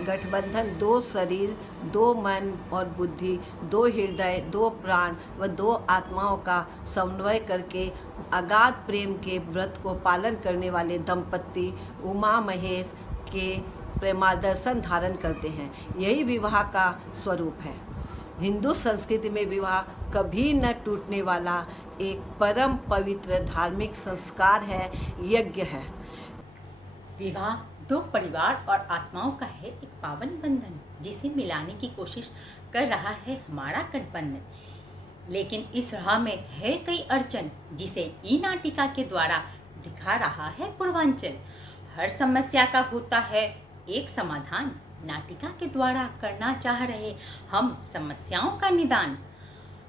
गठबंधन दो शरीर, दो मन और बुद्धि, दो हृदय, दो प्राण व दो आत्माओं का समन्वय करके अगाध प्रेम के व्रत को पालन करने वाले दंपत्ति उमा महेश के प्रेमादर्शन धारण करते हैं। यही विवाह का स्वरूप है। हिंदू संस्कृति में विवाह कभी न टूटने वाला एक परम पवित्र धार्मिक संस्कार है, यज्ञ है। विवाह दो परिवार और आत्माओं का है एक पावन बंधन, जिसे मिलाने की कोशिश कर रहा है हमारा गठबंधन। लेकिन इस राह में है कई अड़चन, जिसे ई नाटिका के द्वारा दिखा रहा है पूर्वांचल। हर समस्या का होता है एक समाधान। नाटिका के द्वारा करना चाह रहे हम समस्याओं का निदान।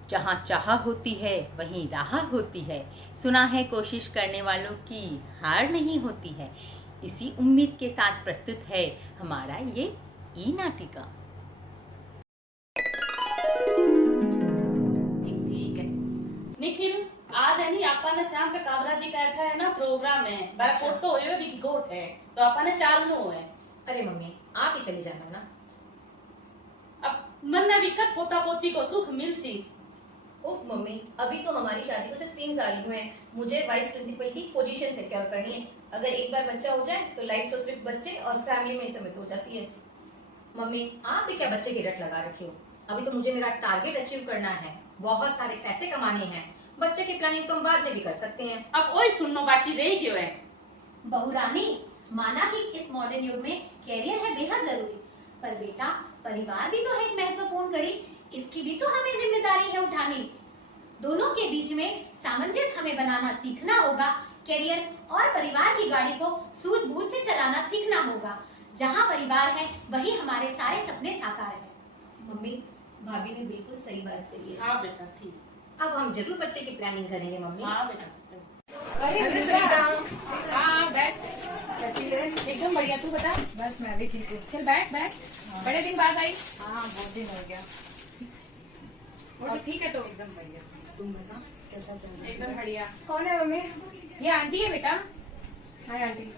जहाँ चाह होती है वहीं राह होती है। सुना है कोशिश करने वालों की हार नहीं होती है। इसी उम्मीद के साथ प्रस्तुत है हमारा ये ई नाटिका। ठीक है निखिल, आज है नी अपन शाम का कामरा जी का है ना प्रोग्राम है। बार फोटो होयो भी गोट है तो अपन चालू है। अरे मम्मी आप ही चली जाना ना। अब मन भी कट पोता पोती को सुख मिल सी। उफ मम्मी, अभी तो हमारी शादी को सिर्फ 3 साल ही हुए हैं। मुझे वाइस प्रिंसिपल की पोजीशन सिक्योर करनी है। अगर एक बार बच्चा हो जाए तो लाइफ तो सिर्फ बच्चे और फैमिली में ही सीमित हो जाती है। मम्मी आप भी क्या बच्चे की रट लगा रखी हो। अभी तो मुझे मेरा टारगेट अचीव करना है, बहुत सारे पैसे कमाने हैं। बच्चे की प्लानिंग तो हम बाद में भी कर सकते हैं। अब वही सुनना बाकी रह क्यों है। बहुरानी, माना कि इस मॉडर्न युग में कैरियर है बेहद जरूरी, पर बेटा परिवार भी तो है एक महत्वपूर्ण कड़ी। इसकी भी तो हमें जिम्मेदारी है उठानी। दोनों के बीच में सामंजस्य हमें बनाना सीखना होगा। कैरियर और परिवार की गाड़ी को सूझबूझ से चलाना सीखना होगा। जहाँ परिवार है वही हमारे सारे सपने साकार है। मम्मी भाभी ने बिल्कुल सही बात कही है। हाँ बेटा ठीक। अब हम जरूर बच्चे की प्लानिंग करेंगे मम्मी। हाँ बेटा सही। हाँ बैठ। एकदम बढ़िया, तू बता। बस मैं भी ठीक हूँ। चल बैठ बैठ। बड़े दिन बाद आई। हाँ बहुत दिन हो गया। और ठीक है तो एकदम बढ़िया। तुम बता कैसा चल रहा है? एकदम बढ़िया। कौन है मम्मी? ये आंटी है बेटा। Hi aunty.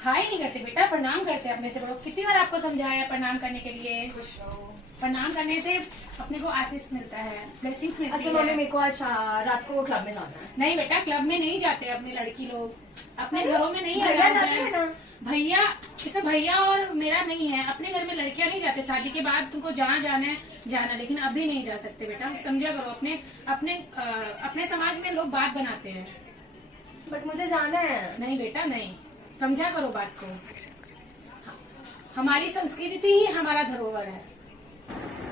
हाय नहीं करते बेटा, प्रणाम करते अपने से बड़ों। कितनी बार आपको समझाया प्रणाम करने के लिए। खुश रहो। प्रणाम करने से अपने को आशीष मिलता है, ब्लेसिंग्स मिलती अच्छा है। मम्मी मेरे को आज रात को क्लब में जाना है। नहीं बेटा, क्लब में नहीं जाते अपने लड़की लोग, अपने घरों में नहीं भैया allowed जाते हैं ना। भैया, इसमें भैया और मेरा नहीं है। अपने घर में लड़कियां नहीं जाते। शादी के बाद तुमको जहाँ जाना है जाना, लेकिन अभी नहीं जा सकते बेटा। समझा करो, अपने अपने अपने समाज में लोग बात बनाते हैं। बट मुझे जाना है। नहीं बेटा नहीं, समझा करो बात को। हमारी संस्कृति ही हमारा धरोहर है।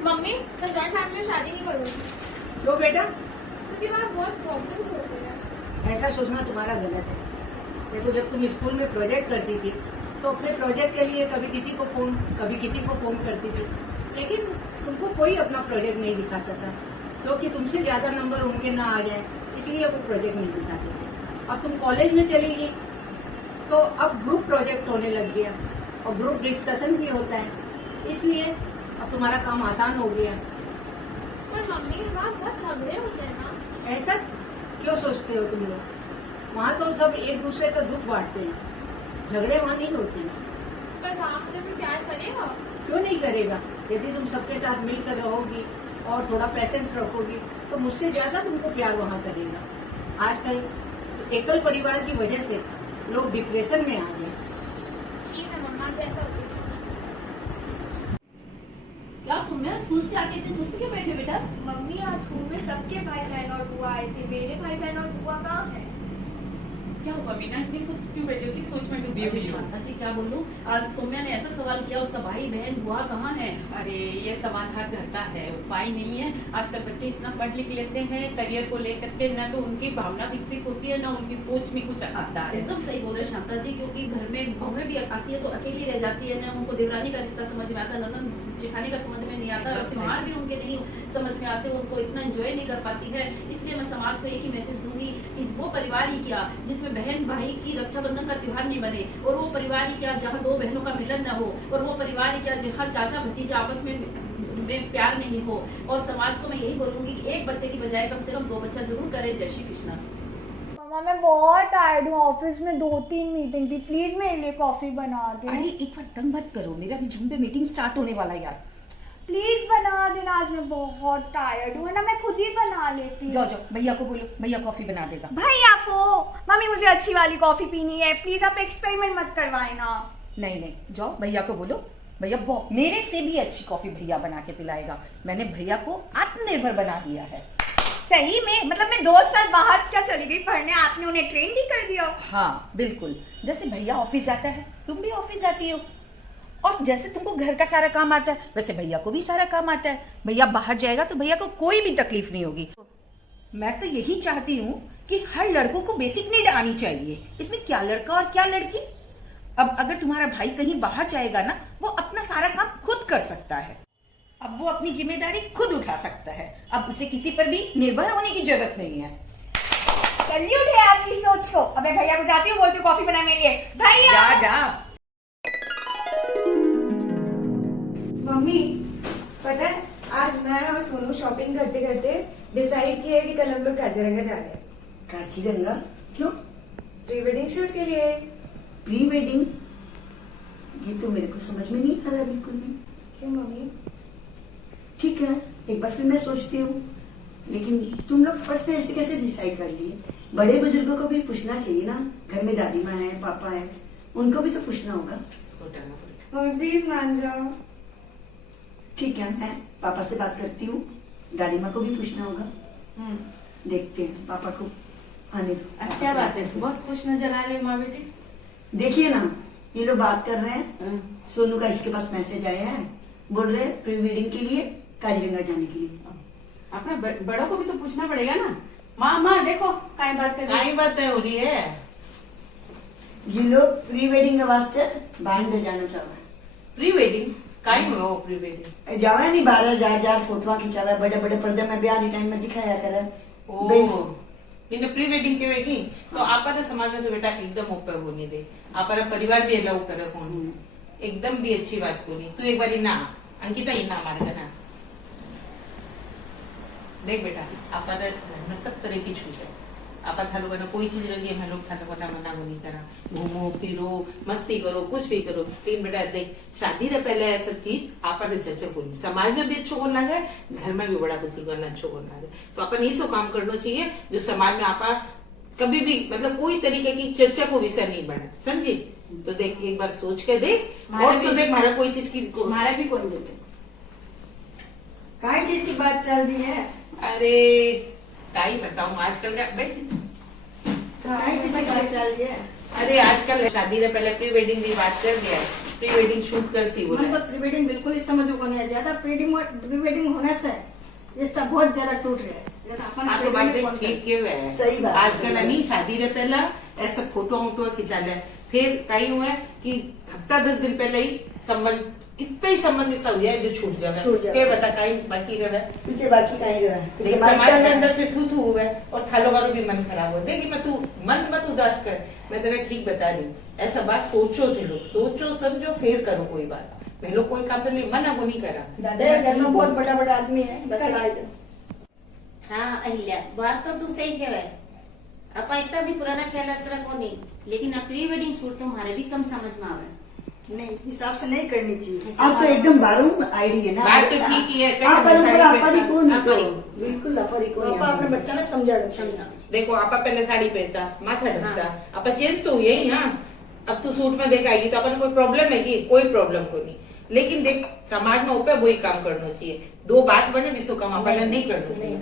मम्मी मैं जॉइंट फैमिली में शादी नहीं करूँगी क्यों बेटा? क्योंकि वहाँ बहुत प्रॉब्लम होती है। ऐसा सोचना तुम्हारा गलत है। देखो जब तुम स्कूल में प्रोजेक्ट करती थी तो अपने प्रोजेक्ट के लिए कभी किसी को फोन कभी किसी को फोन करती थी, लेकिन तुमको कोई अपना प्रोजेक्ट नहीं दिखाता था क्योंकि तुमसे ज्यादा नंबर उनके ना आ जाए, इसलिए वो प्रोजेक्ट नहीं दिखाते थे। अब तुम कॉलेज में चली गई तो अब ग्रुप प्रोजेक्ट होने लग गया और ग्रुप डिस्कशन भी होता है, इसलिए अब तुम्हारा काम आसान हो गया। पर मम्मी वहाँ बहुत झगड़े होते हैं ना। ऐसा क्यों सोचते हो तुम लोग? वहाँ तो सब एक दूसरे का दुख बांटते हैं, झगड़े वहाँ नहीं होते हैं। पर वहाँ मुझे भी प्यार करेगा। क्यों नहीं करेगा? यदि तुम सबके साथ मिलकर रहोगी और थोड़ा पेशेंस रखोगी तो मुझसे ज्यादा तुमको प्यार वहाँ करेगा। आजकल एकल परिवार की वजह से लोग डिप्रेशन में आ गए। ठीक है मम्मा, जैसा उचित समझो। क्या सुन स्कूल से आके इतनी सुस्त क्यों बैठे बेटा? मम्मी आज स्कूल में सबके भाई बहन और बुआ आए थे, मेरे भाई बहन और बुआ कहाँ है? क्या हुआ मीना, इतनी सुस्त क्यों बैठी हो? किस सोच में डूबी हुई हो? शांता जी क्या बोलूं, आज सौम्या ने ऐसा सवाल किया उसका भाई बहन बुआ कहाँ है। अरे ये समाधान घर का है, उपाय नहीं है। आजकल बच्चे इतना पढ़ लिख लेते हैं करियर को लेकर के, ना तो उनकी भावना विकसित होती है ना उनकी सोच में कुछ आता है। एकदम सही बोल रहे शांता जी, क्योंकि घर में बहुएं भी आती है तो अकेली रह जाती है, ना उनको देवरानी का रिश्ता समझ में आता, ननद जेठानी का समझ में नहीं आता, त्योहार भी उनके नहीं समझ में आते, उनको इतना एंजॉय नहीं कर पाती है। इसलिए मैं समाज को एक ही मैसेज दूंगी कि वो परिवार ही क्या जिसमें बहन भाई की रक्षाबंधन का त्योहार नहीं बने, और वो परिवार ही क्या जहाँ 2 बहनों का मिलन न हो, और वो परिवार ही क्या जहाँ चाचा भतीजा आपस में प्यार नहीं हो। और समाज को मैं यही बोलूंगी कि एक बच्चे की बजाय कम से कम 2 बच्चा जरूर करे। जय श्री कृष्णा। मम्मा मैं बहुत टायर्ड हूँ, ऑफिस में 2-3 मीटिंग थी, प्लीज मेरे लिए कॉफी बना दे। अरे एक बार तंग मत करो, मेरा भी झूम पे मीटिंग स्टार्ट होने वाला है यार। प्लीज बना देना, आज मैं बहुत टायर्ड हूँ ना, मैं खुद ही बना लेती हूँ। जाओ जाओ भैया को बोलो, भैया कॉफी बना देगा। भैया को? मम्मी मुझे अच्छी वाली कॉफी पीनी है, प्लीज आप एक्सपेरिमेंट मत करवाए ना। नहीं नहीं, जाओ भैया को बोलो, भैया बहुत मेरे से भी अच्छी कॉफी भैया बना के पिलाएगा। मैंने भैया को आत्मनिर्भर बना दिया है। सही में? मतलब मैं 2 साल बाहर क्या चली गई पढ़ने, आपने उन्हें ट्रेन भी कर दिया? हाँ बिल्कुल, जैसे भैया ऑफिस जाता है तुम भी ऑफिस जाती हो, और जैसे तुमको घर का सारा काम आता है वैसे भैया को भी सारा काम आता है। भैया बाहर जाएगा तो भैया को कोई भी तकलीफ नहीं होगी। मैं तो यही चाहती हूँ कि हर लड़कों को बेसिक नीड आनी चाहिए, इसमें क्या लड़का और क्या लड़की। अब अगर तुम्हारा भाई कहीं बाहर जाएगा ना, वो अपना सारा काम खुद कर सकता है, अब वो अपनी जिम्मेदारी खुद उठा सकता है, अब उसे किसी पर भी निर्भर होने की जरूरत नहीं है। सैल्यूट है आपकी सोच को। अब मैं भैया को जाती हूँ, बोलती हूँ कॉफी बनाए मेरे लिए। भैया जा जा। मम्मी पता है आज मैं और सोनू शॉपिंग करते करते डिसाइड किया है कि कल हम लोग काजीरंगा जा रहे हैं। काजीरंगा? क्यों? प्री वेडिंग शूट के लिए। Pre wedding? ये तो मेरे को समझ में नहीं आ रहा बिल्कुल भी। क्यों मम्मी? ठीक है, एक बार फिर मैं सोचती हूँ, लेकिन तुम लोग फर्स्ट से ऐसे कैसे डिसाइड कर लिए? बड़े बुजुर्गों को भी पूछना चाहिए ना, घर में दादी माँ है, पापा है, उनको भी तो पूछना होगा। मम्मी प्लीज मान जाओ। ठीक है, मैं पापा से बात करती हूँ, दादी माँ को भी पूछना होगा। देखते हैं, पापा को आने दो। क्या बात है, बहुत खुश नजर आ रही है माँ बेटी। देखिए ना, ये लोग बात कर रहे हैं, सोनू का इसके पास मैसेज आया है, बोल रहे हैं प्री वेडिंग के लिए काजीरंगा जाने के लिए। अपने बड़ों को भी तो पूछना पड़ेगा ना। माँ देखो काई बात हो रही है। ये लोग प्री वेडिंग के वास्ते बैंड जाना चाह रहा है। प्री वेडिंग काई में हो? प्री वेडिंग जावा नहीं, 12,000 फोटो खिंचावा, बड़े बड़े पर्दे में ब्याह टाइम में दिखाया करे। इन प्री वेडिंग के वेगी तो आपा तो समाज में तो बेटा एकदम ओपन होने दे, आपरा परिवार भी अलाउ करे होने, एकदम भी अच्छी बात को नहीं। तू एक बार ना अंकिता ही ना हमारे ना देख बेटा, आपा में सब तरह की छूट है। आपा था लोगों ने कोई चीज रही है, हम लोग था लोगों मना नहीं करा, घूमो फिरो मस्ती करो कुछ भी करो, लेकिन बेटा देख शादी रे पहले ये सब चीज आपा ने चर्चा बोली, समाज में भी अच्छो होना लगे, घर में भी बड़ा बुजुर्ग अच्छो होना लगे। तो अपन ये सब काम करना चाहिए जो समाज में आपा कभी भी मतलब कोई तरीके की चर्चा को विषय नहीं बने, समझी? तो देख एक बार सोच के देख, और तो देख हमारा कोई चीज की हमारा भी कौन चर्चा, काय चीज की बात चल रही है? अरे काय बताऊं आजकल का बैठ, काय चीज की बात चल रही है? अरे आजकल शादी से पहले प्री वेडिंग की बात कर दिया, प्री वेडिंग शूट कर सी बोला। प्री वेडिंग बिल्कुल ही समझ को नहीं, ज्यादा प्री वेडिंग होने से रिश्ता बहुत ज्यादा टूट रहा है। हाँ तो बात ठीक क्यों है, सही बात। आजकल नहीं शादी से पहले ऐसा फोटो वोटो खिंचा ले, फिर कहीं हुआ कि हफ्ता 10 दिन पहले ही संबंध इतना ही संबंध ऐसा हुआ है जो छूट जाए, फिर बता कहीं बाकी रहे पीछे बाकी कहीं रहे, समाज के अंदर फिर थू हुआ है और थालो गारो भी मन खराब होते कि मैं तू मन मत उदास कर, मैं तेरा ठीक बता रही हूँ। ऐसा बात सोचो थे लोग, सोचो समझो फिर करो कोई बात, मैं लोग कोई काम नहीं मना को नहीं करा। दादा घर में बहुत बड़ा बड़ा आदमी है, बस हाँ अहिल्या बात तो तू सही कहे, अपा इतना भी पुराना ख्याल रखता को नहीं, लेकिन प्री वेडिंग शूट तुम्हारे भी कम समझ में आवे नहीं, हिसाब से नहीं करनी चाहिए। आप तो एकदम बारूम आईडी है ना, बात तो ठीक ही है, आप अपरी को नहीं, बिल्कुल अपरी को नहीं। अपने बच्चा ने समझा देखो आपा पहले साड़ी पहनता, माथा ढकता, आपा चेंज तो यही ना, अब तू सूट में देख आएगी तो अपन कोई प्रॉब्लम है कि कोई प्रॉब्लम को नहीं, लेकिन देख समाज में ऊपर वही काम करना चाहिए, दो बात बने विश्व काम अपन नहीं करना चाहिए,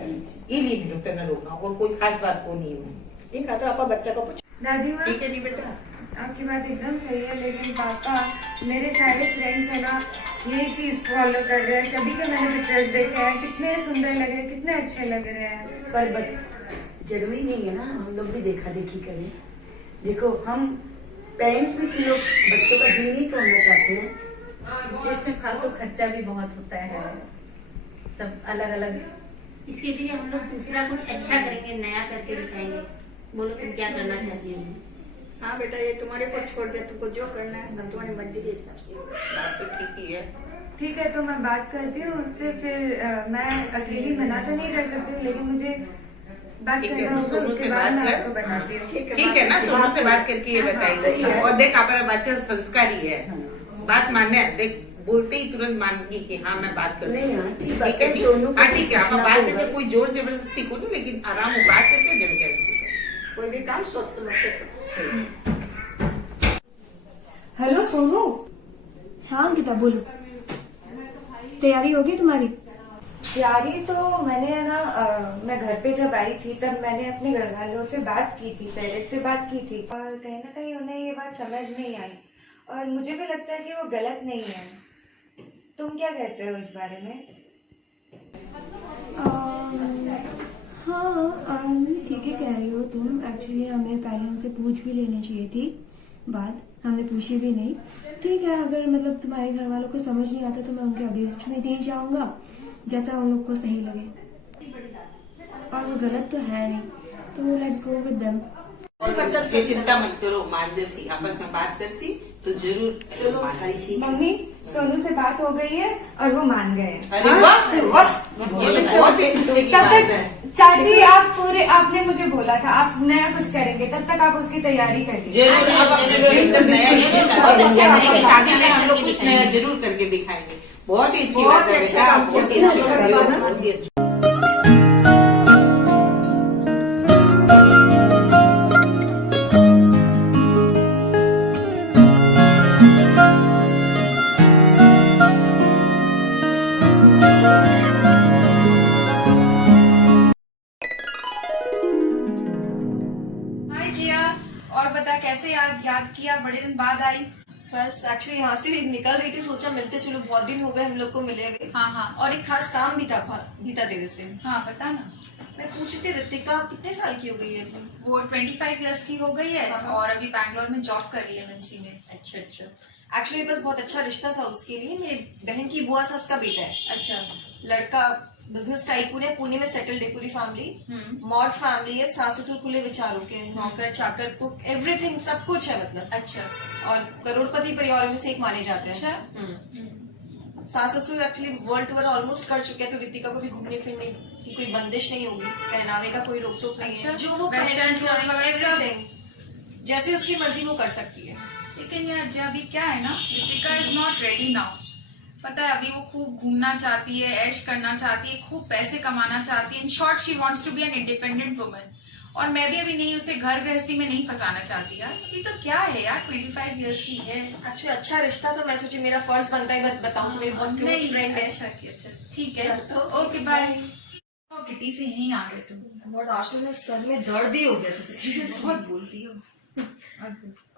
ये लिए भी तेना लोग और कोई खास बात को नहीं है। एक खातर आपा बच्चा को पूछ। दादी माँ ठीक है नहीं बेटा, आपकी बात एकदम सही है, लेकिन पापा मेरे सारे फ्रेंड्स है ना यही चीज फॉलो कर रहे हैं, सभी के मैंने पिक्चर्स देखे हैं, कितने सुंदर लग रहे हैं, कितने अच्छे लग रहे हैं। पर जरूरी नहीं है ना हम लोग भी देखा देखी करें। देखो हम पेरेंट्स भी लोग बच्चों का दिल नहीं तोड़ना चाहते हैं, इसमें फालतू खर्चा भी बहुत होता है, सब अलग अलग। इसके लिए हम लोग दूसरा कुछ अच्छा करेंगे, नया करके दिखाएंगे। बोलो तुम क्या करना चाहती हो? हाँ बेटा ये तुम्हारे को छोड़ दिया, तुमको जो करना है हम तुम्हारी मर्जी के हिसाब से। बात तो ठीक ही है। ठीक है तो मैं बात करती हूँ उससे, फिर मैं अकेली मना तो नहीं कर सकती हूँ, लेकिन मुझे बात ठीक है, करना तो होगा, सोनू उसके से बाद बात मैं कर। आपको बताती हूँ। ठीक है ना, सोनू से बात करके ये बताइए। और देख अपना बच्चा संस्कारी है, बात मानने देख बोलते ही तुरंत मानगी कि हाँ मैं बात कर नहीं, हाँ, ठीक ठीक बात है, है, ठीक सोनू को हाँ ठीक है, आप पूछना बात होगा। करके कोई जोर जबरदस्ती को नहीं, लेकिन आराम से बात करके जम के कोई भी काम सोच समझ के करो। हेलो सोनू। हाँ अंकिता बोलो। तैयारी होगी तुम्हारी? तैयारी तो मैंने ना मैं घर पे जब आई थी तब मैंने अपने घर वालों से बात की थी, पेरेंट्स से बात की थी, और कहीं ना कहीं उन्हें ये बात समझ नहीं आई और मुझे भी लगता है कि वो गलत नहीं है। तुम क्या कहते हो इस बारे में? हाँ ठीक है कह रही हो तुम। एक्चुअली हमें पहले उनसे पूछ भी लेनी चाहिए थी बात, हमने पूछी भी नहीं। ठीक है, अगर मतलब तुम्हारे घर वालों को समझ नहीं आता तो मैं उनके अगेंस्ट में नहीं जाऊंगा, जैसा उन लोग को सही लगे, और वो गलत तो है नहीं, तो लेट्स गो विद देम। ये चिंता मत करो, मान जैसी आपस में बात कर सी तो जरूर चलो। मम्मी सोनू से बात हो गई है और वो मान गए हैं। अरे वाह वाह, ये तो बहुत ही खुशी की तब बात तक है। चाची आपने मुझे बोला था आप नया कुछ करेंगे, तब तक आप उसकी तैयारी कर लीजिए। जरूर, अब अपने लोग एकदम नया ही करना। शादी में हम लोग कुछ नया जरूर करके दिखाएंगे। बहुत ही अच्छी बात है बेटा, बहुत ही अच्छा। हाय जिया, और बता कैसे याद किया, बड़े दिन बाद आई। बस एक्चुअली यहाँ से निकल रही थी, सोचा मिलते चलो, बहुत दिन हो गए हम लोग को मिले हुए। हाँ हाँ। और एक खास काम भी था तेरे से। हाँ बता ना। मैं पूछ रही थी ऋतिका कितने साल की हो गई है? वो 25 इयर्स की हो गई है। हाँ। और अभी बैंगलोर में जॉब कर रही है एमएनसी में। अच्छा अच्छा। एक्चुअली बस बहुत अच्छा रिश्ता था उसके लिए, मेरी बहन की बुआ सास का बेटा है। अच्छा। लड़का बिजनेस टाइकून है, पुणे में सेटल्ड है, पूरी फैमिली मॉड फैमिली है, सास ससुर खुले विचारों के, नौकर चाकर कुक एवरीथिंग सब कुछ है मतलब। अच्छा। और करोड़पति परिवारों में से एक माने जाते हैं। अच्छा। सास ससुर एक्चुअली वर्ल्ड टूर ऑलमोस्ट कर चुके हैं, तो ऋतिका को भी घूमने फिरने की कोई बंदिश नहीं होगी, पहनावे का कोई रोक टोक नहीं है। जो वो वेस्टर्न क्लोथ्स वगैरह everything, जैसे उसकी मर्जी वो कर सकती है। लेकिन यार जी अभी क्या है ना, Ritika is not ready now. पता है अभी वो खूब घूमना चाहती है, ऐश करना चाहती है, खूब पैसे कमाना चाहती है। In short she wants to be an independent woman. और मैं भी अभी नहीं उसे घर गृहस्थी में नहीं फंसाना चाहती यार। अभी तो क्या है यार, 25 इयर्स की है। एक्चुअली अच्छा रिश्ता, तो मैं सोची मेरा फर्ज बनता है बताऊं, तो मेरी बहुत क्लोज फ्रेंड है। अच्छा ठीक है, ओके बाय। किटी से यहीं आ गए तुम। बहुत आजकल में सर में दर्द ही हो गया था, सीरियस बहुत बोलती हो।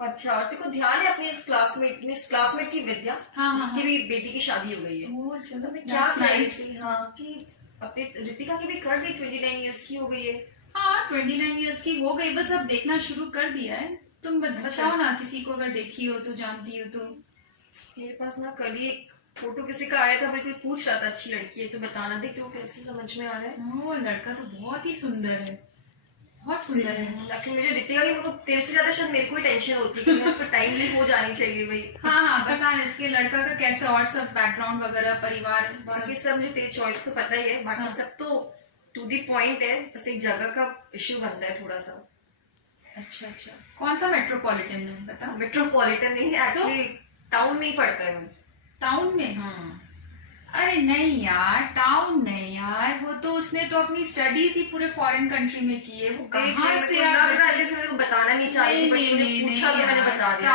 अच्छा, और तेरे को ध्यान है अपनी इस क्लासमेट थी विद्या, हाँ, उसकी भी बेटी की शादी हो गई है। ओह चलो, मैं क्या थी हाँ कि अपने ऋतिका की भी कर दी, 29 इयर्स की हो गई है। हाँ 29 इयर्स की हो गई, बस अब देखना शुरू कर दिया है। तुम बताओ ना, किसी को अगर देखी हो तो, जानती हो तो। मेरे पास ना कल ही एक फोटो किसी का आया था, भाई कोई पूछ रहा था अच्छी लड़की है तो बताना, देखते हो कैसे समझ में आ रहा है। वो लड़का तो बहुत ही सुंदर है, बहुत सुंदर है। एक्चुअली मुझे ऋतिका की मतलब तेरे से ज्यादा शायद मेरे को ही टेंशन होती है कि उसको टाइमली हो जानी चाहिए भाई। हाँ हाँ बता इसके लड़का का कैसे, और सब बैकग्राउंड वगैरह, परिवार बाकी सब मुझे तेरी चॉइस तो पता ही है, बाकी सब तो टू दी पॉइंट है, बस एक जगह का इश्यू बनता है थोड़ा सा। अच्छा अच्छा, कौन सा मेट्रोपॉलिटन में बता। मेट्रोपॉलिटन नहीं, एक्चुअली टाउन में ही पड़ता है। टाउन में? अरे नहीं यार, टाउन नहीं यार, वो तो उसने तो अपनी स्टडीज ही पूरे फॉरेन कंट्री में की है। वो कहाँ से मेरे को बताना नहीं चाहिए, पूछा तो मैंने बता दिया।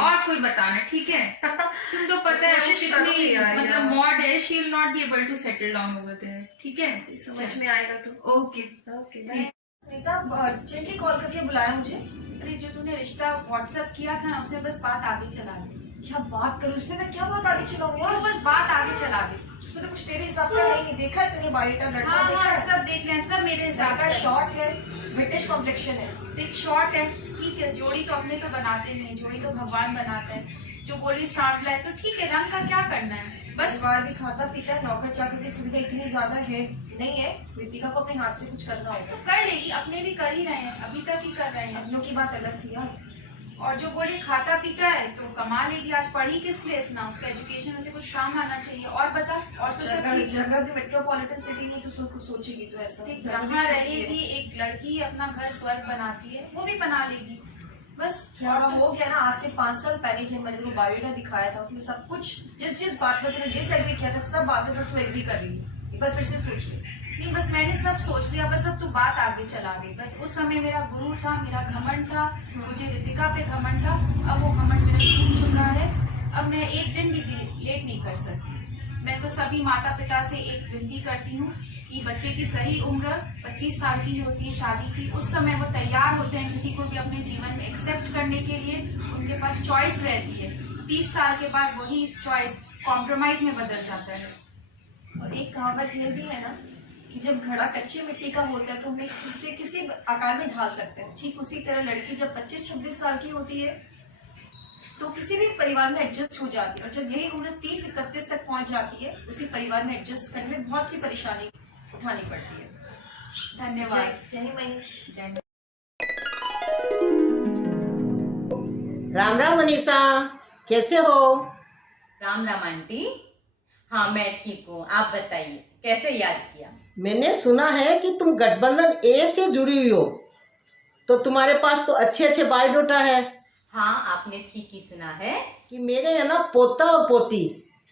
और कोई बताना, ठीक है। तुम तो पता है कितनी मतलब मॉड है, she will not be able to settle down over there, ठीक है। समझ में आएगा तो। Okay okay. Neeta urgently call करके बुलाया मुझे। अरे जो तूने रिश्ता व्हाट्सएप किया था ना, उसने बस बात आगे चला दी। क्या बात करूं उसमें, मैं क्या बात आगे चलाऊं यार? वो बस बात आगे चला दी, उसमें तो कुछ तेरे हिसाब का है ही नहीं। देखा है तूने बायोडाटा लड़का? हाँ, देखा है? सब देख लिया, सब मेरे हिसाब का। शॉर्ट है, ब्रिटिश कॉम्प्लेक्शन है, देख शॉर्ट है, ठीक है। जोड़ी तो अपने तो बनाते नहीं, जोड़ी तो भगवान बनाता है। जो बोली सांवला है तो ठीक है, रंग का क्या करना है। बस बार भी खाता पीता है, नौकर चाकर की सुविधा इतनी ज्यादा है नहीं है। ऋतिका को अपने हाथ से कुछ करना होगा तो कर लेगी, अपने भी कर ही रहे हैं, अभी तक ही कर रहे हैं। अपनों की बात अलग थी यार। और जो बोले खाता पीता है तो कमा लेगी, आज पढ़ी किस लिए इतना, उसका एजुकेशन में से कुछ काम आना चाहिए। और बता, और तो सब ठीक। जगह भी मेट्रोपॉलिटन सिटी नहीं तो सोचेगी तो ऐसा ठीक, जहाँ रहेगी एक लड़की अपना घर स्वर्ग बनाती है, वो भी बना लेगी बस। हो गया ना, आज से 5 साल पहले जब मैंने तुमको बायोडाटा दिखाया था उसमें सब कुछ जिस बात में तुमने डिसएग्री किया था सब बातों पर तू एग्री कर रही है। एक बार फिर से सोच ले। नहीं बस मैंने सब सोच लिया, बस अब तू बात आगे चला गई। बस उस समय मेरा गुरूर था, मेरा घमंड था, मुझे रितिका पे घमंड था, अब वो घमंड मेरा टूट चुका है। अब मैं एक दिन भी लेट नहीं कर सकती। मैं तो सभी माता पिता से एक विनती करती हूँ कि बच्चे की सही उम्र 25 साल की होती है शादी की, उस समय वो तैयार होते हैं किसी को भी अपने जीवन में एक्सेप्ट करने के लिए, उनके पास चॉइस रहती है। 30 साल के बाद वही चॉइस कॉम्प्रोमाइज में बदल जाता है। और एक कहावत ये भी है ना कि जब घड़ा कच्ची मिट्टी का होता है तो हम इससे किसी आकार में ढाल सकते हैं, ठीक उसी तरह लड़की जब 25-26 साल की होती है तो किसी भी परिवार में एडजस्ट हो जाती है, और जब यही उम्र 30-31 तक पहुंच जाती है उसी परिवार में एडजस्ट करने में बहुत सी परेशानी उठानी पड़ती है। धन्यवाद। जय मनीष। जय। राम राम मनीषा, कैसे हो? राम राम आंटी। हाँ मैं ठीक हूँ, आप बताइए कैसे याद किया? मैंने सुना है कि तुम गठबंधन ऐप से जुड़ी हुई हो, तो तुम्हारे पास तो अच्छे अच्छे बायोडाटा है। हाँ आपने ठीक ही सुना है कि मेरे है ना पोता और पोती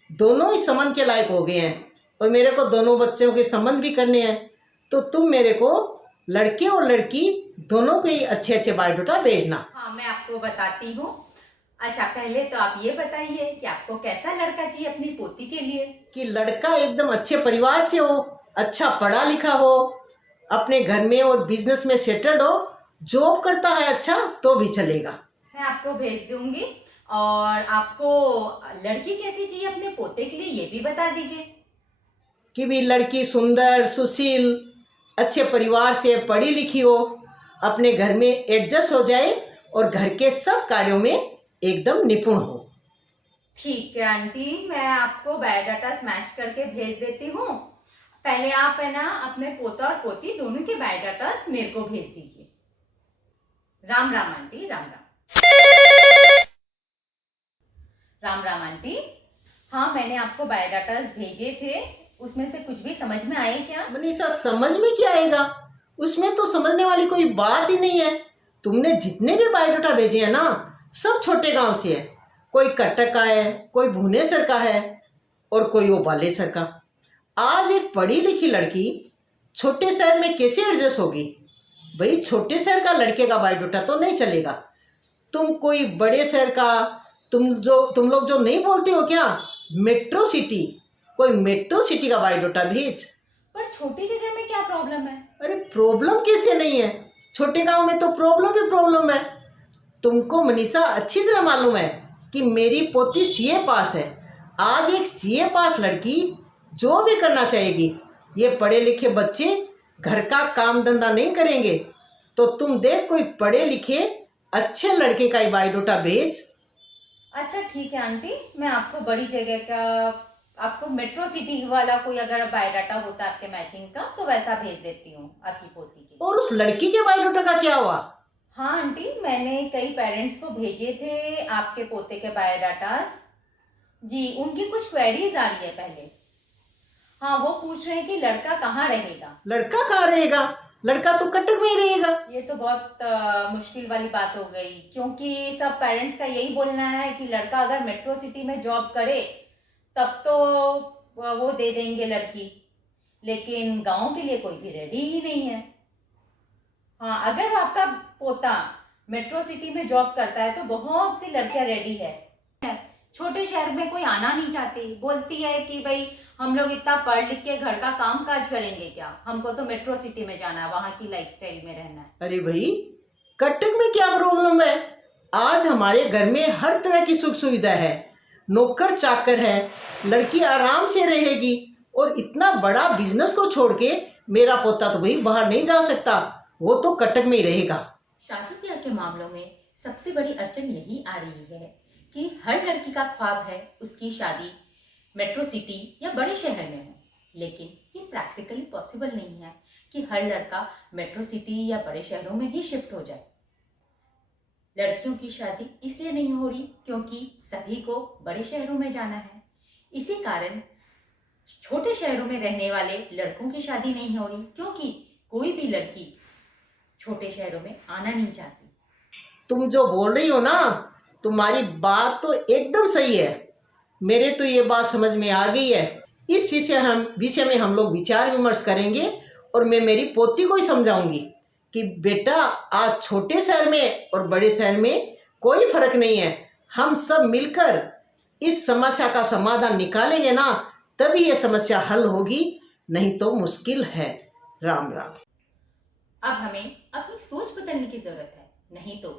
दोनों ही संबंध के लायक हो गए हैं, और मेरे को दोनों बच्चों के संबंध भी करने हैं, तो तुम मेरे को लड़के और लड़की दोनों के ही अच्छे अच्छे बायोडाटा भेजना। हाँ मैं आपको बताती हूँ। अच्छा पहले तो आप ये बताइए कि आपको कैसा लड़का चाहिए अपनी पोती के लिए? कि लड़का एकदम अच्छे परिवार से हो, अच्छा पढ़ा लिखा हो, अपने घर में और बिजनेस में सेटल्ड हो, जॉब करता है अच्छा तो भी चलेगा। मैं आपको भेज दूंगी। और आपको लड़की कैसी चाहिए अपने पोते के लिए ये भी बता दीजिए। कि भी लड़की सुंदर सुशील अच्छे परिवार से पढ़ी लिखी हो, अपने घर में एडजस्ट हो जाए और घर के सब कार्यों में एकदम निपुण हो। ठीक है आंटी, मैं आपको बायोडाटा मैच करके भेज देती हूँ। पहले आप है ना अपने पोता और पोती दोनों के बायोडाटा मेरे को भेज दीजिए। राम राम आंटी। राम राम। राम राम आंटी। हाँ मैंने आपको बायोडाटा भेजे थे, उसमें से कुछ भी समझ में आए क्या? मनीषा समझ में क्या आएगा, उसमें तो समझने वाली कोई बात ही नहीं है। तुमने जितने भी बायोडाटा भेजे हैं ना सब छोटे गांव से है, कोई कटक का है, कोई भुवनेश्वर का है और कोई वो बालेश्वर का। आज एक पढ़ी लिखी लड़की छोटे शहर में कैसे एडजस्ट होगी? भाई छोटे शहर का लड़के का बायोडाटा तो नहीं चलेगा, तुम कोई बड़े शहर का, तुम लोग जो नहीं बोलते हो क्या मेट्रो सिटी, कोई मेट्रो सिटी का बायोडाटा भेज। पर छोटी जगह में क्या प्रॉब्लम है? अरे प्रॉब्लम कैसे नहीं है, छोटे गांव में तो प्रॉब्लम ही प्रॉब्लम है। तुमको मनीषा अच्छी तरह मालूम है कि मेरी पोती सीए पास है। आज एक सीए पास लड़की जो भी करना चाहेगी, ये पढ़े लिखे बच्चे घर का काम धंधा नहीं करेंगे, तो तुम देख कोई पढ़े लिखे अच्छे लड़के का ही बायोडाटा भेज। अच्छा ठीक है आंटी, मैं आपको बड़ी जगह का, आपको मेट्रो सिटी वाला कोई अगर बायोडाटा होता है आपके मैचिंग का तो वैसा भेज देती हूँ आपकी पोती के। और उस लड़की के बायोडाटा का क्या हुआ? हाँ आंटी, मैंने कई पेरेंट्स को भेजे थे आपके पोते के बायोडाटास जी। उनकी कुछ क्वेरीज आ रही है पहले। हाँ वो पूछ रहे हैं कि लड़का कहाँ रहेगा। लड़का कहाँ रहेगा? लड़का तो कटक में ही रहेगा। ये तो बहुत मुश्किल वाली बात हो गई, क्योंकि सब पेरेंट्स का यही बोलना है कि लड़का अगर मेट्रो सिटी में जॉब करे तब तो वो दे देंगे लड़की, लेकिन गांव के लिए कोई भी रेडी ही नहीं है। हाँ अगर आपका पोता मेट्रो सिटी में जॉब करता है तो बहुत सी लड़कियां रेडी है। छोटे शहर में कोई आना नहीं चाहती, बोलती है कि भाई हम लोग इतना पढ़ लिख के घर का काम काज करेंगे क्या, हमको तो मेट्रो सिटी में जाना है, वहाँ की लाइफस्टाइल में रहना है। अरे भाई कटक में क्या प्रॉब्लम है? आज हमारे घर में हर तरह की सुख सुविधा है, नौकर चाकर है, लड़की आराम से रहेगी, और इतना बड़ा बिजनेस को छोड़ के मेरा पोता तो भाई बाहर नहीं जा सकता, वो तो कटक में ही रहेगा। शादी ब्याह के मामलों में सबसे बड़ी अड़चन यही आ रही है कि हर लड़की का ख्वाब है उसकी शादी मेट्रो सिटी या बड़े शहर में हो, लेकिन ये प्रैक्टिकली पॉसिबल नहीं है कि हर लड़का मेट्रो सिटी या बड़े शहरों में ही शिफ्ट हो जाए। लड़कियों की शादी इसलिए नहीं हो रही क्योंकि सभी को बड़े शहरों में जाना है। इसी कारण छोटे शहरों में रहने वाले लड़कों की शादी नहीं हो रही क्योंकि कोई भी लड़की छोटे शहरों में आना नहीं चाहती। तुम जो बोल रही हो ना, तुम्हारी बात तो एकदम सही है। मेरे तो ये बात समझ में आ गई है। इस विषय में हम लोग विचार विमर्श करेंगे और मैं मेरी पोती को ही समझाऊंगी कि बेटा, आज छोटे शहर में और बड़े शहर में कोई फर्क नहीं है। हम सब मिलकर इस समस्या का समाधान निकालेंगे ना, तभी ये समस्या हल होगी, नहीं तो मुश्किल है। राम राम। अब हमें अपनी सोच बदलने की जरूरत है, नहीं तो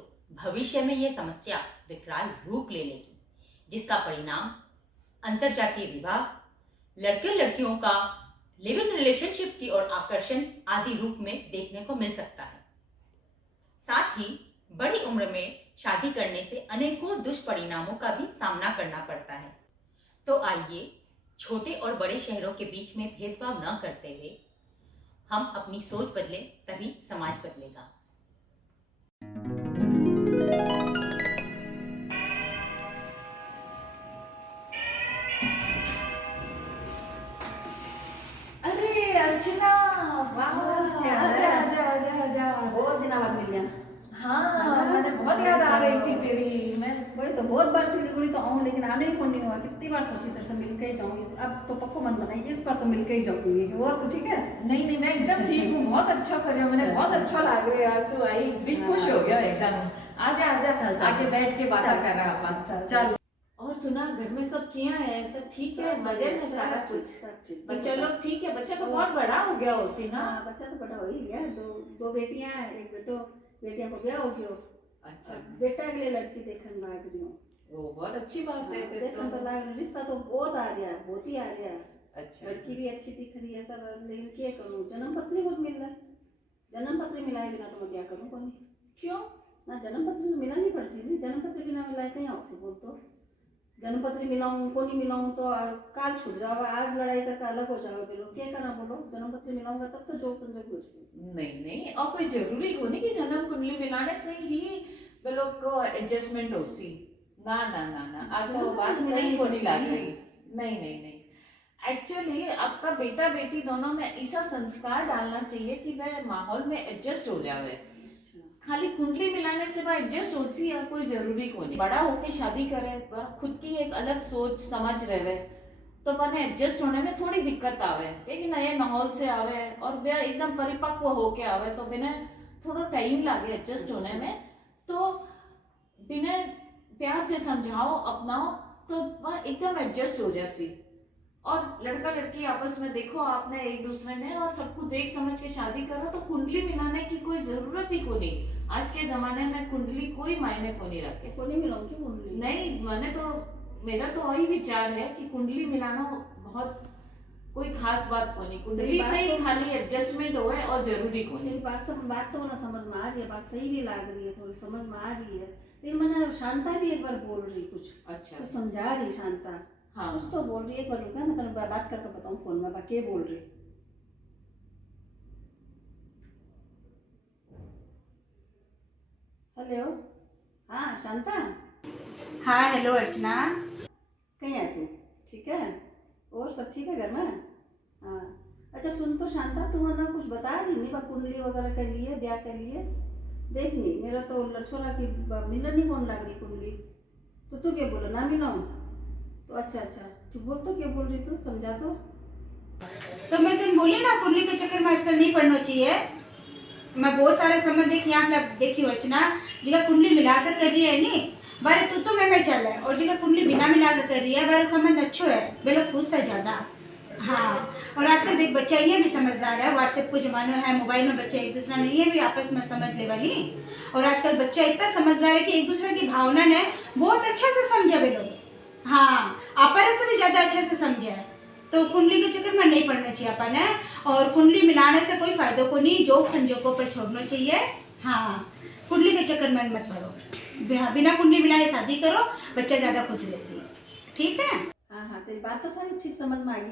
भविष्य में ये समस्या विकराल रूप ले लेगी, जिसका परिणाम अंतरजातीय विवाह, लड़के लड़कियों का लिव इन रिलेशनशिप की ओर आकर्षण आदि रूप में देखने को मिल सकता है। साथ ही बड़ी उम्र में शादी करने से अनेकों दुष्परिणामों का भी सामना करना पड़ता है। तो आइए छोटे और बड़े शहरों के बीच में भेदभाव न करते हुए हम अपनी सोच बदलें, तभी समाज बदलेगा। अरे अर्चना, वाह, आजा आजा आजा आजा। बहुत दिन बाद मिल गया। हाँ, मैंने बहुत याद आ रही थी तेरी। मैं वही तो बहुत बार सिलीगुड़ी तो आऊँ, लेकिन आने ही कौन नहीं हुआ। कितनी बार सोची तेरे से मिल के ही जाऊँ। अब तो पक्को मन बनाई, इस बार तो मिल के ही जाऊँगी। और तो ठीक है? नहीं नहीं, मैं एकदम ठीक हूँ। बहुत अच्छा कर रही हूँ, मैंने बहुत अच्छा लग रहा है। आज तू आई, दिल खुश हो गया एकदम। आजा आजा, आके बैठ के बातें कर रहा अपन। चल। और सुना, घर में सब किया है, सब ठीक है, मजे में सारा कुछ। तो चलो ठीक है। बच्चा तो बहुत बड़ा हो गया उसी ना। बच्चा तो बड़ा हो ही गया। दो बेटियां, एक बेटो। बेटियां को ब्याह हो गया। अच्छा। बेटा के लिए लड़की देखने लाग रही हूँ। वो बहुत अच्छी बात है। फिर देखने तो लाग रही, रिश्ता तो बहुत आ गया, बहुत ही आ गया। अच्छा। लड़की भी अच्छी दिख रही है सब, लेकिन क्या करूँ, जन्म पत्री बहुत मिल रहा है। जन्म पत्री मिलाए बिना तो मैं क्या करूँ? कौन क्यों ना, जन्म पत्री तो मिला नहीं पड़ सकती। जन्म पत्री बिना मिलाए कहीं आओ से बोल तो। जन्म पत्री मिलाऊं, उनको नहीं मिलाऊं तो काल छूट जाओ। आज लड़ाई करके अलग हो जाओ। बोलो क्या करना, बोलो। जन्म पत्री मिलाऊंगा तब तो जो संजोग मिल से। नहीं नहीं, और कोई जरूरी को नहीं कि जन्म कुंडली मिलाने से ही वे लोग को एडजस्टमेंट हो सी। ना ना ना ना, आज तो बात सही को नहीं लग रही। नहीं नहीं नहीं, एक्चुअली आपका बेटा बेटी दोनों में ऐसा संस्कार डालना चाहिए कि वह माहौल में एडजस्ट हो जावे। खाली कुंडली मिलाने से वह एडजस्ट होती है, कोई जरूरी को नहीं। बड़ा होके शादी करे, खुद की एक अलग सोच समझ रहे तो अपने एडजस्ट होने में थोड़ी दिक्कत आवे, लेकिन नए माहौल से आवे और वह एकदम परिपक्व होके आवे तो बिना थोड़ा टाइम लगे एडजस्ट होने में। तो बिना प्यार से समझाओ, अपनाओ तो वह एकदम एडजस्ट हो जासी। और लड़का लड़की आपस में देखो, आपने एक दूसरे ने और सबको देख समझ के शादी करो तो कुंडली मिलाने की कोई जरूरत ही को नहीं। आज के जमाने में कुंडली कोई मायने को नहीं रखते। को नहीं मिलाऊंगी कुंडली? नहीं, मेरा तो वही विचार है कि कुंडली मिलाना बहुत कोई खास बात को नहीं। कुंडली से ही खाली एडजस्टमेंट हो है और जरूरी को नहीं। बात तो ना समझ में आ रही है, बात सही भी लग रही है, थोड़ी समझ में आ रही है। लेकिन मैंने शांता भी एक बार बोल रही कुछ। अच्छा। कुछ समझा रही शांता। हाँ। कुछ तो बोल रही है, एक बार रुका, मतलब बात करके बताऊं फोन में बाकी बोल रही। हेलो, हाँ शांता। हाँ हेलो अर्चना। कहीं है तू? ठीक है, और सब ठीक है घर में? हाँ अच्छा सुन तो शांता, तू ना कुछ बता रही नहीं कुंडली वगैरह के लिए, ब्याह के लिए? देख नहीं, मेरा तो लड़छोड़ा की मिलन नहीं कौन लग रही कुंडली। तो तू क्या बोला, ना मिलाऊं? तो अच्छा तू बोल तो क्या बोल रही, तू समझा तो मैं तुम बोली ना कुंडली के चक्कर में आजकल नहीं पड़ना चाहिए। मैं बहुत सारे समय देखी, यहाँ देखी अर्चना, जगह कुंडली मिलाकर कर रही है नहीं बारे तो मैं चल है, और जगह कुंडली बिना मिलाकर कर रही है बारे संबंध अच्छो है, बेलो खुश है ज़्यादा। हाँ, और आजकल देख बच्चा ये भी समझदार है, व्हाट्सएप को जमाना है, मोबाइल में बच्चा एक दूसरा नहीं है भी आपस में समझ ले वाली। और आजकल बच्चा इतना समझदार है कि एक दूसरे की भावना ने बहुत अच्छे से समझा वे लोग। हाँ, आपस से भी ज़्यादा अच्छे से समझा है। तो कुंडली के चक्कर में नहीं पड़ना चाहिए अपन है, और कुंडली मिलाने से कोई फायदों को नहीं, जोक संजोगों पर छोड़ना चाहिए। हाँ, कुंडली के चक्कर में मत पड़ो, बिना कुंडली मिलाए शादी करो, बच्चा ज़्यादा खुश रहे। ठीक है? हाँ, तेरी बात तो सारी ठीक समझ में आ गई,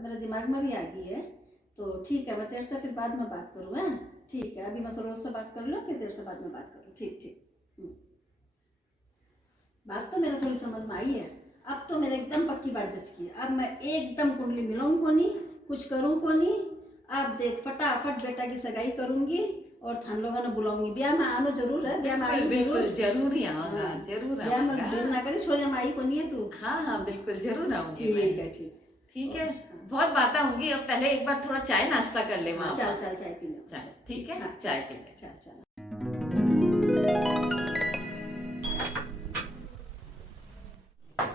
मेरे दिमाग में भी आ गई है। तो ठीक है, मैं तेरे से फिर बाद में बात करूँ। है ठीक है, अभी मैं सरोज से बात कर लूँ, फिर तेरे से बाद में बात करूँ। ठीक। बात तो मेरे थोड़ी समझ में आई है। अब तो मेरे एकदम पक्की बात जच की है। अब मैं एकदम कुंडली मिलाऊं को नहीं, कुछ करूं को नहीं। अब देख फटाफट बेटा की सगाई करूंगी और थान लोगों ने बुलाऊंगी। ब्याह में आना जरूर है, ब्याह में आई बिल्कुल जरूर ही आऊंगा, जरूर ब्याह में देर ना करे, छोरिया में आई को नहीं है तू। हाँ हाँ बिल्कुल जरूर आऊंगी। ठीक है ठीक है, बहुत बातें होंगी। अब पहले एक बार थोड़ा चाय नाश्ता कर ले वहाँ। चल चल चाय पी ले। चाय ठीक है, चाय पी ले। चल चल।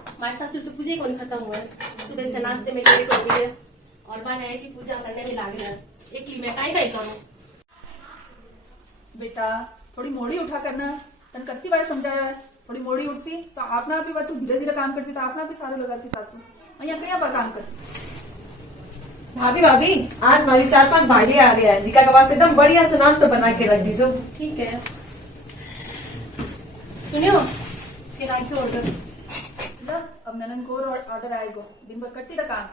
हमारे सासुर तो पूजा कौन खत्म हुआ है। सुबह से नाश्ते में लेट हो गई है और बन है कि पूजा करने में लाग रहा है। एकली मैं काई करूं। बेटा थोड़ी मोड़ी उठा करना, तन कत्ती बार समझाया है। थोड़ी मोड़ी उठसी तो आपना आप ही बात, तू धीरे धीरे काम करसी तो आपना आप ही सारू लगा सी सासू अहिया कया पर काम करसी। भाभी भाभी आज हमारी 4-5 भाईले आ रहे हैं, जिका के वास्ते एकदम बढ़िया से नाश्ता बना के रख दीजो। ठीक है। सुनियो किराए के ऑर्डर अब ननन को और ऑर्डर आएगो। दिन भर करती रहा काम,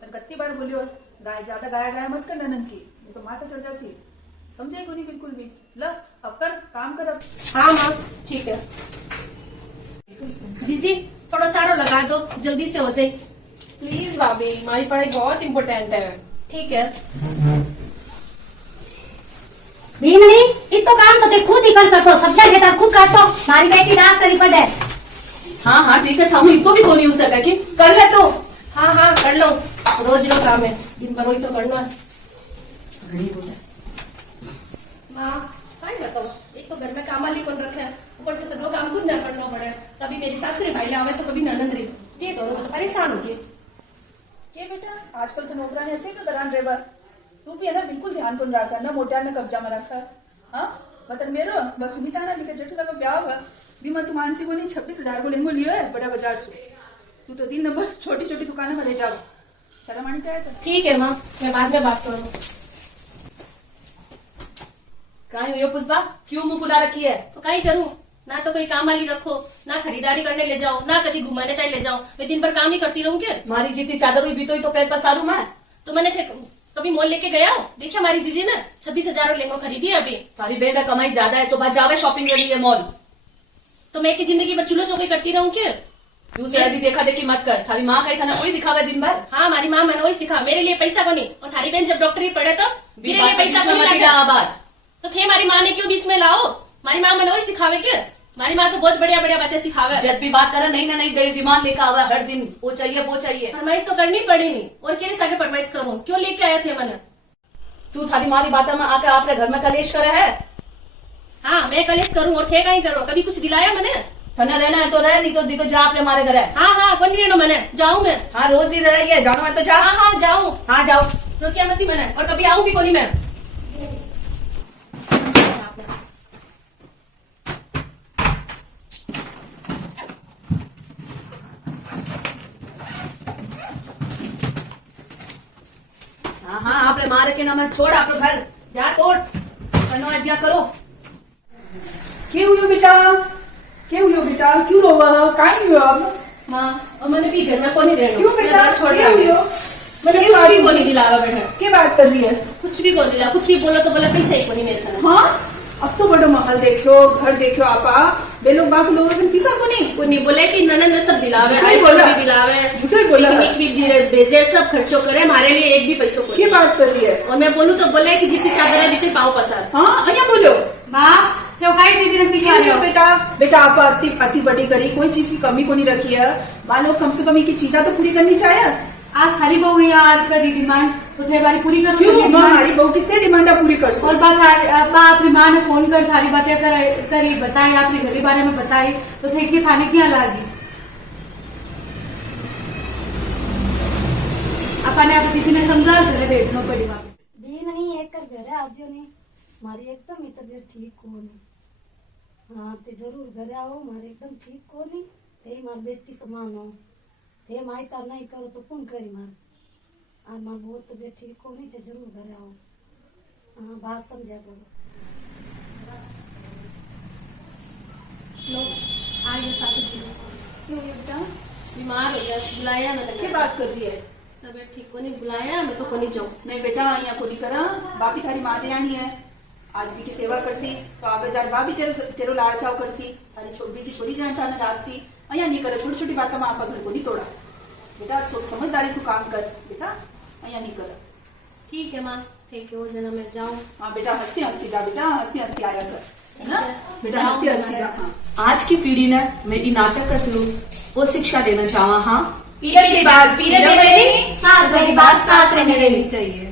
पर कत्ती बार बोलियो गाय ज्यादा गाया मत कर ननन की, नहीं तो माथा चढ़ जासी। समझे को नहीं बिल्कुल भी। ला अब कर काम कर अब। हाँ माँ ठीक है। जीजी थोड़ा सारो लगा दो, जल्दी से हो जाए प्लीज भाभी, हमारी पढ़ाई बहुत इम्पोर्टेंट है। ठीक है। भीमनी इतो काम तो ते खुद ही कर सको, सब्जा घेता खुद काटो। मारी बेटी डाक करी पड़े। हाँ हाँ ठीक है, थामू इतो भी को नहीं हो सका कि कर ले तो। हाँ हाँ कर लो, रोज रो काम है, दिन भर वही तो करना है। माँ काय बताओ, एक तो घर में काम वाली कौन रखे है, ऊपर से सगळो काम खुद न करना पड़े। कभी मेरी सासुरी भाई आवे तो कभी ननद रे, ये करो तो परेशान होगी। के बेटा आजकल तो नौकरान ऐसे तो करान रेबा, तू भी है ना बिल्कुल ध्यान कौन रखा ना, मोटा ने कब्जा में रखा। हाँ बतन मेरो बस सुनीता ना लिखे जेठू का ब्याह हुआ भी मैं तू मानसी को नहीं 26,000 को लेंगो लियो है बड़ा बाजार से। तू तो 3 नंबर छोटी छोटी दुकानों में ले जाओ, शर्म आनी चाहिए तो। ठीक है माँ, मैं बाद में बात करूँ। काहे हुई पुष्पा, क्यों मुंह फुला रखी है? तो काई करूँ, ना तो कोई काम वाली रखो, ना खरीदारी करने ले जाओ, ना कभी घुमाने तक ले जाओ। मैं दिन भर काम ही करती रहूँ क्या? मारी जीती चादर हुई भी तो पैर पसारू मैं। तो मैंने कभी मॉल लेके गया हो? देखिए हमारी जीजी ने 26,000 लेंगो खरीदी है अभी। तारी बेन का कमाई ज्यादा है तो बात जावे शॉपिंग कर लिए मॉल। तो मैं की जिंदगी भर चूल्हो चौकी करती रहूँ क्या? तू से अभी देखा देखी मत कर, थारी माँ का ही था ना वही सिखावे दिन भर। हाँ हमारी माँ मैंने वही सिखा, मेरे लिए पैसा को नहीं। और थारी बहन जब डॉक्टरी पढ़े तो मेरे लिए पैसा को नहीं। तो थे हमारी माँ ने क्यों बीच में लाओ? हमारी माँ मैंने वही सिखावे क्या? हमारी माँ तो बहुत बढ़िया बढ़िया बातें सिखावे। जब भी बात करे नहीं ना नहीं गई डिमांड लेकर आवा हर दिन, वो चाहिए वो चाहिए। फरमाइश तो करनी पड़ी नहीं, और किस आगे फरमाइश करूँ? क्यों लेके आए थे मैंने? तू थारी मारी बातों में आके आपने घर में कलेश करे है। हाँ मैं कलेश करूँ और थे कहीं करो, कभी कुछ दिलाया मैंने? थाना रहना है तो रह, नहीं तो जा आपने हमारे घर है। हाँ हाँ कौन रहना मैंने, जाऊँ मैं। हाँ रोज ही रह गया, जाना मैं तो जा। हाँ हाँ जाऊँ। हाँ जाओ, रोकिया मत मैंने, और कभी आऊँ भी कोनी मैं। हाँ हाँ आपने मारे के ना मैं छोड़ आप घर जा, तोड़ करो करो। क्यों हुई बेटा, क्यों हुई बेटा, क्यों रोवा काहे हुई अब? माँ और मैंने भी घर में कोनी रहना। क्यों बेटा छोड़ क्यों हुई? मैंने कुछ भी कोनी दिलावा बेटा। क्या बात कर रही है? कुछ भी कोनी दिला, कुछ भी बोलो तो बोला पैसा ही कोनी मेरे तरफ। हाँ अब तो बड़ो महल देखो, घर देखो आपा, बे लोग बाप लोगों ने पिसा को नहीं बोले कि ननद ने सब दिलावे, आईफोन भी दिलावे, झूठे बोला, पिकनिक भी भेजे, सब खर्चो करे, हमारे लिए एक भी पैसों को। क्या बात कर रही है? और मैं बोलूँ तो बोले कि जितनी चादर है जितनी पाओ पसार। हाँ अया बोलो माँ तो खाई दीदी ने सिखा रही हो बेटा। बेटा आप अति बड़ी करी, कोई चीज की कमी को नहीं रखी है। मानो कम से कम की चीजा तो पूरी करनी चाहिए। आज थारी बहू यार करी डिमांड तो थे बारी पूरी करो। क्यों हमारी बहू किससे डिमांड पूरी कर सो? और अपनी माँ ने फोन कर थारी बातें करी बताई, अपने घर के बारे में बताई तो थे कि थाने क्या लागी। अपने आप दीदी ने समझा घर भेजना पड़ी वहाँ दी नहीं एक कर घर आज नहीं, मारी एकदम ही तबीयत ठीक को नहीं। हाँ ते जरूर घर आओ, मारे एकदम ठीक को नहीं, ते मार बेटी समान हो, ते माई तार नहीं करो तो कौन करी मार। हाँ माँ बहुत तबीयत ठीक हो नहीं, ते जरूर घर आओ। हाँ बात समझा करो। लो आइए सासू जी। क्यों बेटा बीमार हो गया, बुलाया मैंने। क्या बात कर रही है? तबीयत ठीक को नहीं, बुलाया मैं तो को नहीं जाऊँ। नहीं बेटा यहाँ को नहीं करा, बापी थारी माँ जानी है, आज भी की सेवा करसी तो आगे जार बापी तेरो लाड़ चाव करसी, थारी छोटी की छोड़ी जान थाने राखसी, અહીંયા નહીં કરે छोटी छोटी बात में आपा घर को नहीं तोड़ा बेटा समझदारी से काम कर बेटा અહીંયા नहीं कर ठीक है माँ ठीक है वो जना मैं जाऊँ हाँ बेटा हंसती हंसती जा बेटा हंसती हंसती आया कर है ना बेटा हंसती हंसती जा हाँ आज की पीढ़ी ने मेरी नाटक कर थ्रू वो शिक्षा देना चाहा हाँ पीढ़ी की बात पीढ़ी सास की बात सास में रहनी चाहिए।